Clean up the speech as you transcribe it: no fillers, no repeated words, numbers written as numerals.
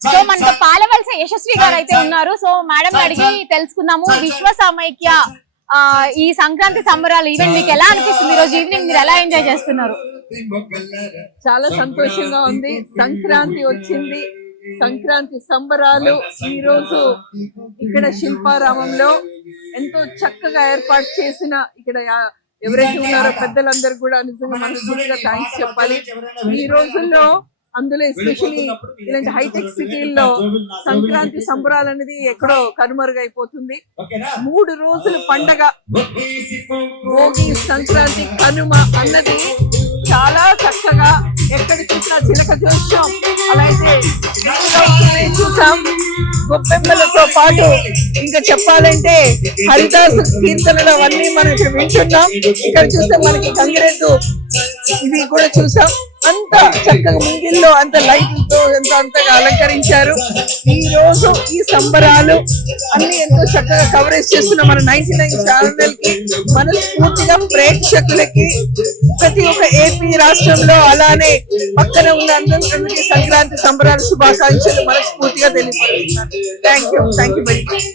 So మనతో పాలవలస యశస్వి గారు అయితే ఉన్నారు. సో మేడం అడిగి తెలుసుకుందాము. విశ్వ సమైక్య ఈ సంక్రాంతి సంబరాలు ఈవెంట్ మీకు ఎలా అనిపిస్తుంది? ఈ రోజు ఈవినింగ్ మీరు ఎలా ఎంజాయ్ చేస్తున్నారు? చాలా సంతోషంగా ఉంది. సంక్రాంతి వచ్చింది. సంక్రాంతి సంబరాలు ఈ రోజు ఇక్కడ శిల్పారామంలో ఎంతో చక్కగా ఏర్పాటు చేసిన ఇక్కడ ఎవరైతే ఉన్నారో పెద్దలందరూ కూడా నిజంగా మనస్ఫూర్తిగా థ్యాంక్స్ చెప్పాలి. ఈ రోజుల్లో అందులో ఎస్పెషలీ ఇలాంటి హైటెక్ సిటీల్లో సంక్రాంతి సంబరాలు అనేది ఎక్కడో కనుమరుగైపోతుంది. 3 రోజుల పండగ భోగి, సంక్రాంతి, కనుమ అన్నది చాలా చక్కగా ఎక్కడ చూసినా చిలక జోష్యం అలా అయితే చూసాం. గొప్పెమ్మలతో పాటు ఇంకా చెప్పాలంటే హరిదాస్ కీర్తనలు అవన్నీ మనం ఇక్కడ వింటున్నాం. ఇక్కడ చూస్తే మనకి గంగిరెద్దు ఇవి కూడా చూసాం. అంత చక్కగా ముంగిల్లో అంత లైట్లతో ఎంతో అంతగా అలంకరించారు. ఈ రోజు ఈ సంబరాలు అన్ని ఎంతో చక్కగా కవరేజ్ చేస్తున్న మన 99 ఛానల్ కి మనస్ఫూర్తిగా ప్రేక్షకులకి ప్రతి ఒక్క ఏపీ రాష్ట్రంలో అలానే పక్కన ఉన్న అందరికీ సంక్రాంతి సంబరాల శుభాకాంక్షలు మనస్ఫూర్తిగా తెలియజేస్తున్నాను. Thank you very much.